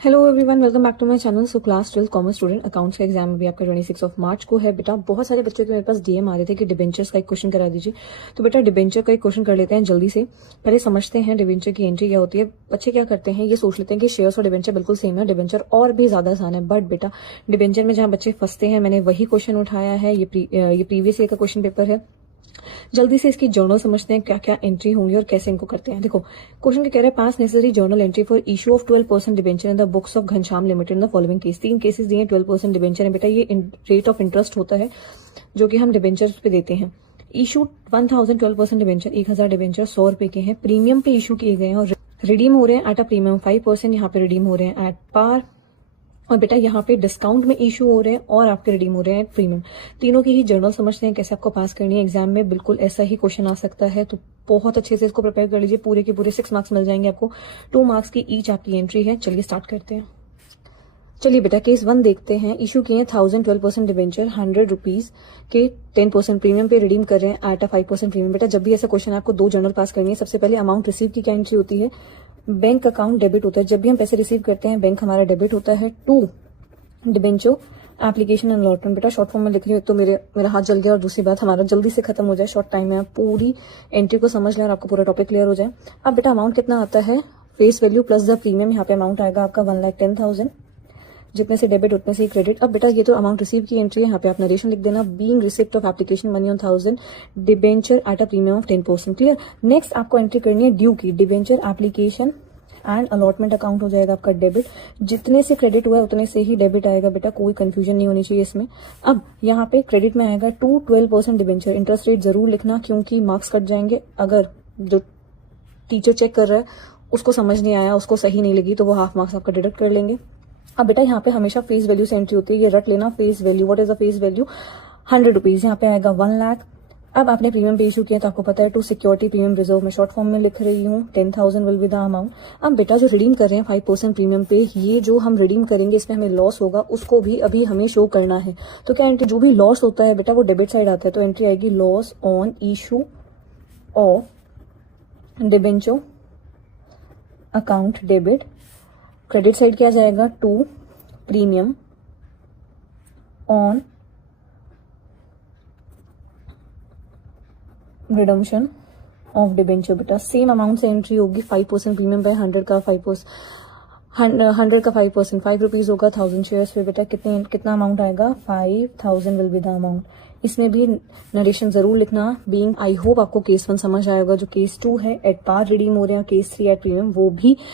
Hello everyone, welcome back to my channel. So class 12 commerce student accounts का exam अभी आपका 26 of March को है। बेटा बहुत सारे बच्चों के मेरे पास डीएम आ रहे थे कि डिबेंचर्स का एक क्वेश्चन करा दीजिए। तो बेटा डिबेंचर का एक क्वेश्चन कर लेते हैं जल्दी से। पहले समझते हैं डिबेंचर की एंट्री क्या होती है। बच्चे क्या करते हैं, ये सोच लेते हैं कि शेयर्स और डिबेंचर बिल्कुल सेम है, डिबेंचर और भी ज्यादा आसान है। बट बेटा डिबेंचर में जहां बच्चे फंसते हैं, मैंने वही क्वेश्चन उठाया है। ये प्रीवियस ईयर का क्वेश्चन पेपर है। जल्दी से इसकी जर्नल समझते हैं, क्या क्या एंट्री होंगी और कैसे इनको करते हैं। देखो क्वेश्चन क्या कह रहा है, पास necessary journal entry for issue of 12% debenture in the books of Ghanshyam limited in the following case. 3 cases दिए, 12% डिबेंचर है। बेटा ये रेट ऑफ इंटरेस्ट होता है जो कि हम डिबेंचर पे देते हैं। इशू 1000 12% डिबेंचर, 1000 डिबेंचर 100 रुपए के हैं, प्रीमियम पे इशू किए गए हैं और रिडीम हो रहे हैं एट अ प्रीमियम 5%। यहाँ पे रिडीम हो रहे हैं एट पार। और बेटा यहाँ पे डिस्काउंट में इशू हो रहे हैं और आपके रिडीम हो रहे हैं प्रीमियम। तीनों की ही जर्नल समझते हैं कैसे आपको पास करनी है। एग्जाम में बिल्कुल ऐसा ही क्वेश्चन आ सकता है, तो बहुत अच्छे से इसको प्रिपेयर कर लीजिए। पूरे के पूरे 6 मार्क्स मिल जाएंगे आपको। 2 मार्क्स की ईच आपकी एंट्री है। चलिए स्टार्ट करते हैं। चलिए बेटा केस 1 देखते हैं। इशू किए 1000 12% डिबेंचर 100 रुपीज के 10% प्रीमियम पे रिडीम कर रहे हैं एट अ 5% प्रीमियम। बेटा जब भी ऐसा क्वेश्चन आपको 2 जर्नल पास करनी है, सबसे पहले अमाउंट रिसीव की क्या एंट्री होती है, बैंक अकाउंट डेबिट होता है। जब भी हम पैसे रिसीव करते हैं बैंक हमारा डेबिट होता है। 2 डिबेंचर एप्लीकेशन एंड अलॉटमेंट। बेटा शॉर्ट फॉर्म में लिख रही हूँ तो मेरा हाथ जल गया, और दूसरी बात हमारा जल्दी से खत्म हो जाए, शॉर्ट टाइम में आप पूरी एंट्री को समझ लें और आपको पूरा टॉपिक क्लियर हो जाए। अब बेटा अमाउंट कितना आता है, face value plus the premium. यहाँ पे अमाउंट आएगा आपका 1,10,000, जितने से डेबिट उतने से ही क्रेडिट। अब बेटा ये तो अमाउंट रिसीव की एंट्री है, यहाँ पे आप नरेशन लिख देना, being receipt of application money on 1000 debenture at a premium of 10%। Clear. Next आपको एंट्री करनी है ड्यू की, debenture application and allotment account हो जाएगा आपका डेबिट। जितने से क्रेडिट हुआ है उतने से ही डेबिट आएगा। बेटा कोई कंफ्यूजन नहीं होनी चाहिए इसमें। अब यहाँ पे क्रेडिट में आएगा 12% डिबेंचर। इंटरेस्ट रेट जरूर लिखना क्योंकि मार्क्स कट जाएंगे। अगर जो टीचर चेक कर रहा है उसको समझ नहीं आया, उसको सही नहीं लगी, तो वो हाफ मार्क्स आपका डिडक्ट कर लेंगे। अब बेटा यहाँ पे हमेशा फेस वैल्यू से एंट्री होती है, ये रट लेना। Face value, what is the face value, 100 rupees. यहाँ पे आएगा 1 लाख। अब आपने प्रीमियम पे इशू किया तो आपको पता है टू सिक्योरिटी प्रीमियम रिजर्व में शॉर्ट फॉर्म में लिख रही हूँ 10,000 विल बी द अमाउंट। अब बेटा जो रिडीम कर रहे हैं 5% प्रीमियम पे, ये जो हम रिडीम करेंगे इसमें हमें लॉस होगा, उसको भी अभी हमें शो करना है। तो क्या एंट्री, जो भी लॉस होता है बेटा वो डेबिट साइड आता है, तो एंट्री आएगी loss on issue of debenture account debit. Credit side क्या जाएगा, to premium on redemption of debenture. बेटा सेम अमाउंट से एंट्री होगी, 5% प्रीमियम पे 100 का 5%, 100 का 5%, 5 रुपीज होगा 1000 शेयर्स पे। बेटा कितना अमाउंट आएगा, 5000 विल बी द अमाउंट। इसमें भी नरेशन जरूर लिखना। बीइंग, आई होप आपको केस 1 समझ आएगा। जो केस 2 है एट पार रिडीम हो रहे हैं, केस 3 एट प्रीमियम, वो भी